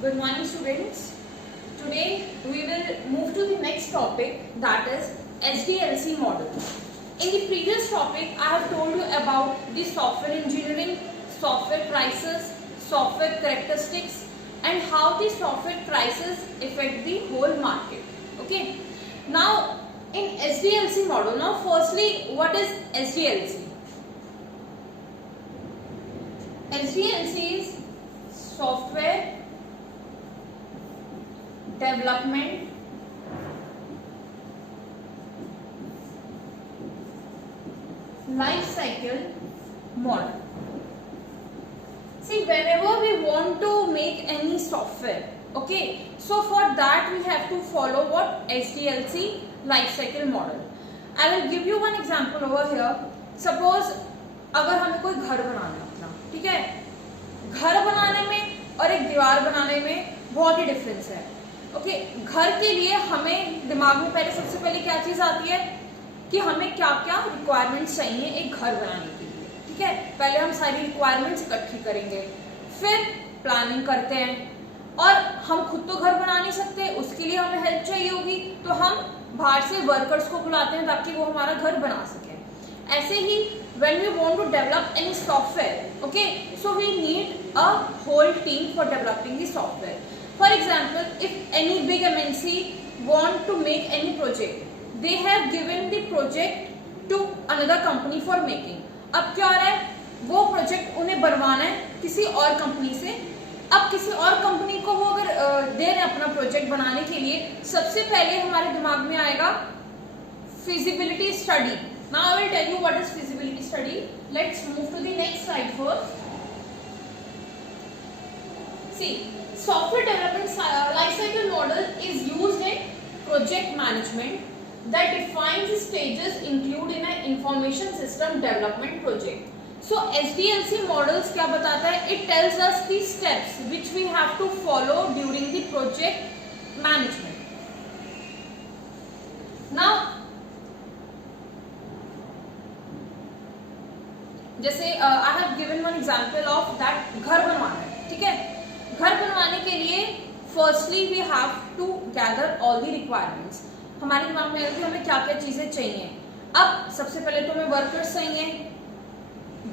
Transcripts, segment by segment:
Good morning, students. Today we will move to the next topic, that is SDLC model. In the previous topic, I have told you about the software engineering, software crisis, software characteristics, and how the software crisis affect the whole market. Okay. Now in SDLC model, now firstly, what is SDLC? SDLC is software development life cycle model. See, whenever we want to make any software, okay, so for that we have to follow what SDLC life cycle model. I will give you one example over here. Suppose अगर हमें कोई घर बनाना है अपना, ठीक है, घर बनाने में और एक दीवार बनाने में बहुत ही डिफरेंस है. ओके, घर के लिए हमें दिमाग में पहले सबसे पहले क्या चीज आती है कि हमें क्या क्या रिक्वायरमेंट्स चाहिए एक घर बनाने के लिए. ठीक है, पहले हम सारी रिक्वायरमेंट्स इकट्ठी करेंगे, फिर प्लानिंग करते हैं. और हम खुद तो घर बना नहीं सकते, उसके लिए हमें हेल्प चाहिए होगी, तो हम बाहर से वर्कर्स को बुलाते हैं ताकि वो हमारा घर बना सके. ऐसे ही when we want to develop any software, okay, so we need a whole team for developing the software. For example, if any big MNC want to make any project, they have given the project to another company for making. अब क्या हो रहा है, वो project उन्हें बनवाना है किसी और कंपनी से. अब किसी और कंपनी को वो अगर दे रहे हैं अपना प्रोजेक्ट बनाने के लिए, सबसे पहले हमारे दिमाग में आएगा feasibility study. Now I will tell you what is feasibility study. Let's move to the next slide first. See, software development lifecycle model is used in project management that defines the stages included in an information system development project. So SDLC models क्या बताता है? It tells us the steps which we have to follow during the project management. Now जैसे I have given one example of that, घर बनवाना है. ठीक है, घर बनवाने के लिए firstly we have to gather all the requirements. हमारे दिमाग में कि हमें क्या क्या चीजें चाहिए. अब सबसे पहले तो हमें वर्कर्स चाहिए,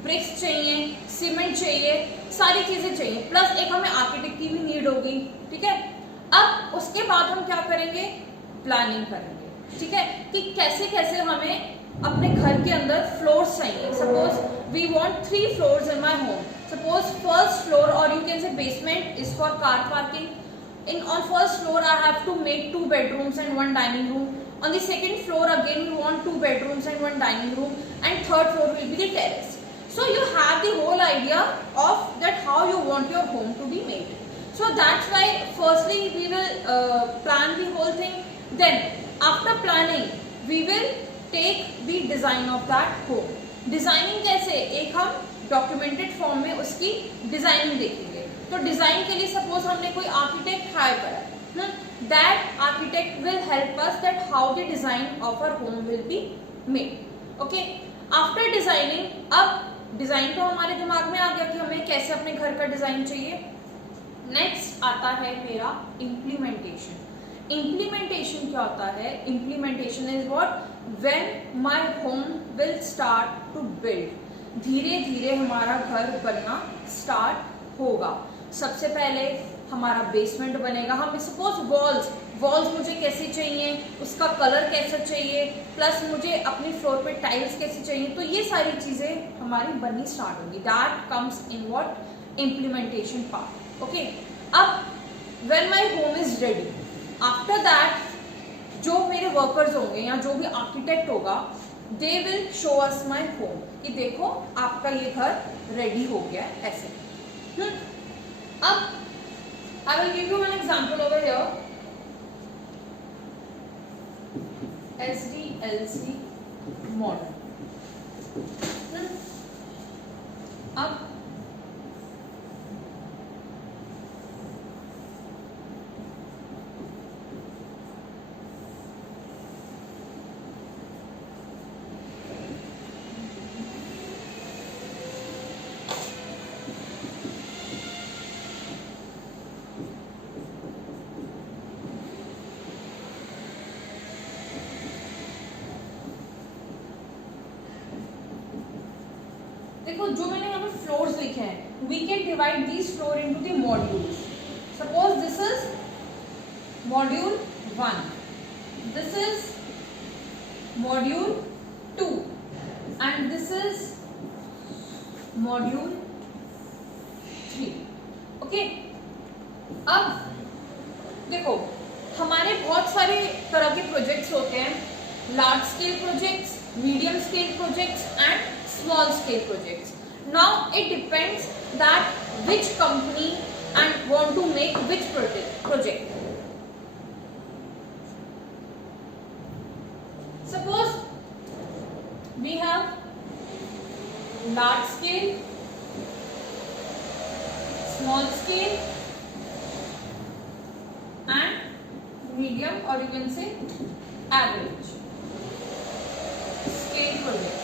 ब्रिक्स चाहिए, सीमेंट चाहिए, सारी चीजें चाहिए, प्लस एक हमें आर्किटेक्ट की भी नीड होगी. ठीक है, अब उसके बाद हम क्या करेंगे, प्लानिंग करेंगे. ठीक है, कि कैसे कैसे हमें अपने घर के अंदर फ्लोर्स चाहिए. Suppose we want 3 floors in my home. Suppose first floor और you can say basement is for car parking. In on first floor I have to make 2 bedrooms and 1 dining room. On the second floor again we want 2 bedrooms and 1 dining room, and third floor will be the terrace. So you have the whole idea of that how you want your home to be made. So that's why firstly we will plan the whole thing. Then after planning we will take the design of that home. Designing कैसे, एक हम documented form में उसकी designing देखेंगे. तो design के लिए suppose हमने कोई आर्किटेक्ट हायर करा, that architect will help us that how the design of our home will be made. Okay, after designing, अब डिजाइन तो हमारे दिमाग में आ गया कि हमें कैसे अपने घर का डिजाइन चाहिए. नेक्स्ट आता है मेरा इम्प्लीमेंटेशन. इम्प्लीमेंटेशन क्या होता है? Implementation is what, when my home will start to build. धीरे धीरे हमारा घर बनना स्टार्ट होगा. सबसे पहले हमारा बेसमेंट बनेगा. हम सपोज वॉल्स मुझे कैसे चाहिए, उसका कलर कैसा चाहिए, प्लस मुझे अपनी फ्लोर पे टाइल्स कैसे चाहिए, तो ये सारी चीजें हमारी बननी स्टार्ट होंगी. That comes in what, implementation part. Okay, अब when my home is ready, after that जो मेरे वर्कर्स होंगे या जो भी आर्किटेक्ट होगा, they will show us my home कि देखो आपका ये घर रेडी हो गया ऐसे. अब I will give you one example over here. SDLC model. अब देखो जो मैंने यहाँ पे फ्लोर्स लिखे हैं, we can divide these floor into the modules. Suppose this is module 1, this is module 2 and this is module 3. Okay, अब देखो हमारे बहुत सारे तरह के प्रोजेक्ट्स होते हैं, large scale projects, medium scale projects and small scale projects. Now it depends that which company and want to make which project. Suppose we have large scale, small scale and medium, or you can say average scale project.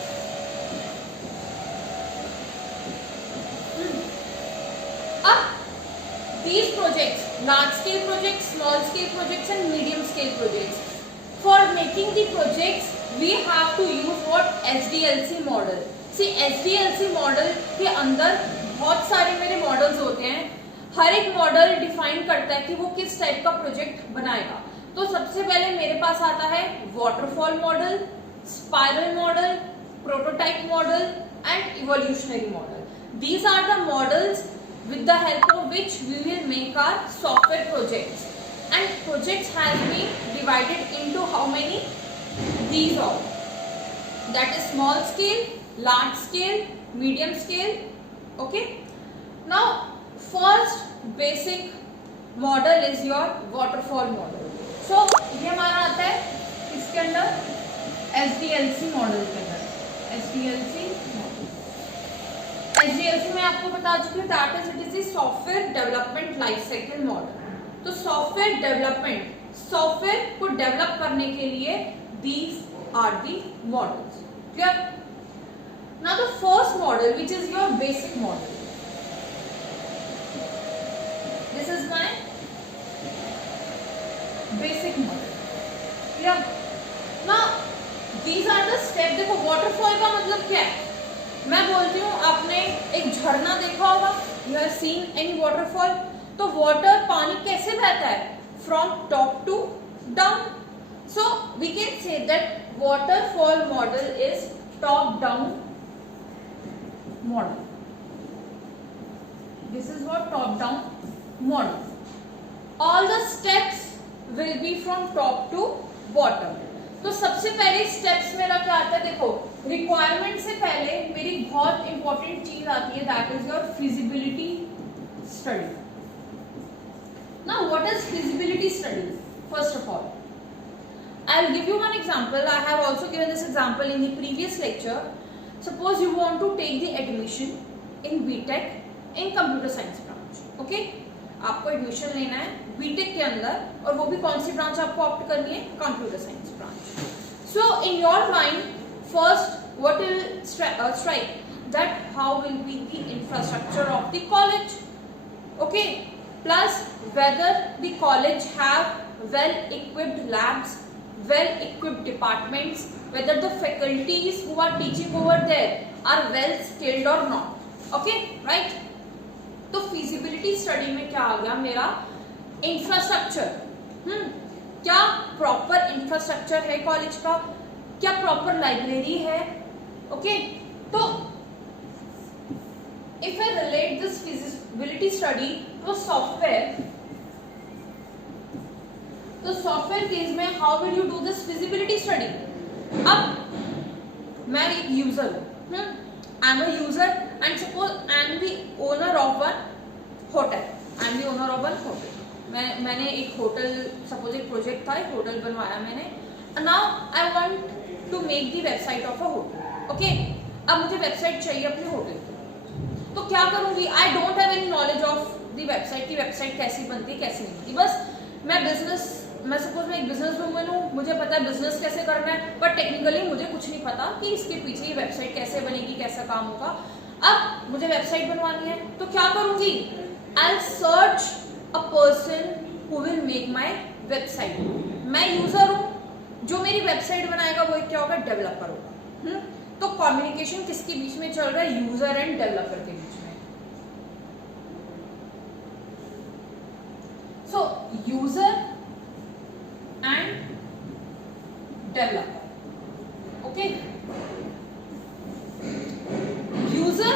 These projects, large scale projects, small scale projects and medium scale projects. For making the projects, we have to use what? SDLC model. See, SDLC model के अंदर बहुत सारे मेरे models होते हैं. हर एक model define करता है कि वो किस टाइप का प्रोजेक्ट बनाएगा. तो सबसे पहले मेरे पास आता है waterfall model, spiral model, prototype model and evolutionary model. These are the models with the help of which we will make our software projects, and projects has been divided into how many? These all, that is small scale, large scale, medium scale. Okay, now first basic model is your waterfall model. So ये हमारा आता है इसके अंदर SDLC model के अंदर. SDLC में आपको बता चुकी हूँ that is it is software development life cycle model. तो सॉफ्टवेयर डेवलपमेंट, सॉफ्टवेयर को डेवलप करने के लिए these are the models. Clear? Now the first model which is your basic model. This is my basic model. Clear? Now these are the step. देखो waterfall का मतलब क्या है? मैं बोलती हूँ आपने एक झरना देखा होगा, you have seen any waterfall. तो वाटर, पानी कैसे बहता है? From top to down. So we can say that waterfall model is top down model. This is what top down model. All the steps will be from top to bottom. तो सबसे पहले steps मेरा क्या आता है? देखो requirement से पहले मेरी बहुत इंपॉर्टेंट चीज आती है, that is your feasibility study. Now what is feasibility study? First of all I will give you one example. I have also given this example in the previous lecture. Suppose you want to take the admission in BTech in computer science branch. Okay, आपको admission लेना है BTech के अंदर, और वो भी कौन सी branch आपको ऑप्ट करनी है? Computer science branch. So in your mind first what will strike that how will be the infrastructure of the college. Okay, plus whether the college have well equipped labs, well equipped departments, whether the faculties who are teaching over there are well skilled or not. Okay, right? तो feasibility study में क्या आ गया मेरा? Infrastructure. क्या proper infrastructure है college का? क्या proper library है? ओके, तो if I relate this feasibility study to software, तो सॉफ्टवेयर केस में how will you do this feasibility study? अब मैं एक यूजर हूँ, I am a user and suppose I am the owner of one hotel. I am the owner of one hotel. मैंने एक hotel, suppose एक project था, एक hotel बनवाया मैंने. Now I want to make the website of a hotel. Okay, अब मुझे website चाहिए अपने होटल की. तो क्या करूंगी? I don't have any knowledge of the website की वेबसाइट कैसी बनती है कैसी नहीं बनती. बस मैं सपोज मैं एक बिजनेस वूमन हूँ, मुझे पता है बिजनेस कैसे करना है, बट टेक्निकली मुझे कुछ नहीं पता कि इसके पीछे ये वेबसाइट कैसे बनेगी, कैसा काम होगा. अब मुझे वेबसाइट बनवानी है, तो क्या करूंगी? I search a person who will make my website. मैं यूजर हूँ, जो मेरी वेबसाइट बनाएगा वो क्या होगा? डेवलपर होगा. तो कम्युनिकेशन किसके बीच में चल रहा है? यूजर एंड डेवलपर के बीच में। सो user end developer, okay. User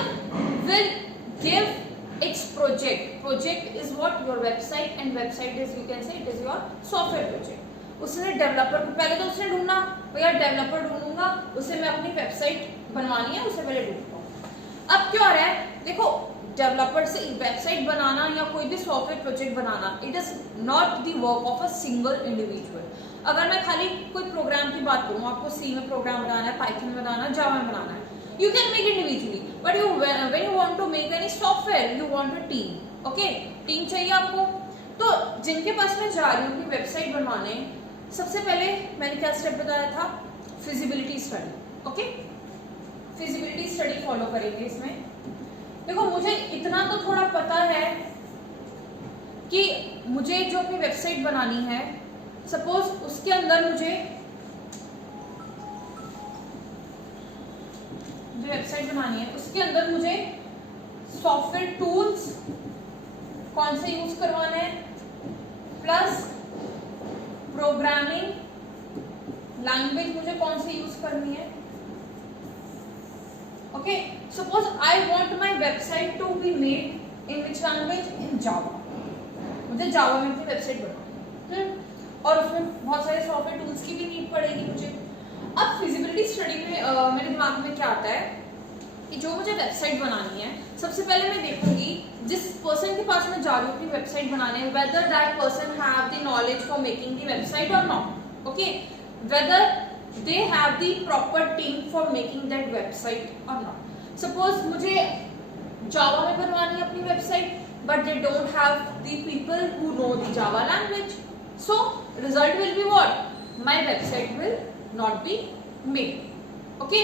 will give its project is what your website, and website is, you can say, it is your software project। उसने डेवलपर को पहले तो उसने ढूंढना, भैया डेवलपर ढूंढूंगा, उसे मैं अपनी वेबसाइट बनवानी है, उसे पहले ढूंढूंगा। अब क्या हो रहा है, देखो डेवलपर से वेबसाइट बनाना या कोई भी software project banana, it is not the work of a single individual. अगर मैं खाली कोई प्रोग्राम की बात करूँ, आपको सी में प्रोग्राम बनाना है, पाइथन में बनाना है, जावा में बनाना है, you can make individually, but when you want to make any software, you want a team, okay? Team चाहिए आपको। तो जिनके पास मैं जा रही हूँ अपनी वेबसाइट बनवाने, सबसे पहले मैंने क्या स्टेप बताया था? Feasibility study, okay. Feasibility study follow करेंगे इसमें। देखो मुझे इतना तो थोड़ा पता है कि मुझे जो अपनी वेबसाइट बनानी है, सपोज उसके अंदर मुझे जो वेबसाइट बनानी है उसके अंदर मुझे सॉफ्टवेयर टूल्स कौन से यूज करवाने हैं, प्लस प्रोग्रामिंग लैंग्वेज मुझे कौन सी यूज करनी है, okay. Suppose I want my website to be made in which language? In Java. मुझे जावा में अपनी वेबसाइट बनानी है, और उसमें बहुत सारे सॉफ्टवेयर टूल्स की भी नीड पड़ेगी मुझे। अब फिजिबिलिटी स्टडी में मेरे दिमाग में क्या आता है कि जो मुझे वेबसाइट बनानी है, सबसे पहले मैं देखूंगी जिस पर्सन के पास मैं जा रही हूँ अपनी वेबसाइट बनाने, whether that person have the knowledge for making the website or not, okay. Whether they have the proper team for making that website or not. Suppose मुझे जावा में बनवानी है अपनी website, but they don't have the people who know the Java language, so result will be what? My website will not be made, okay।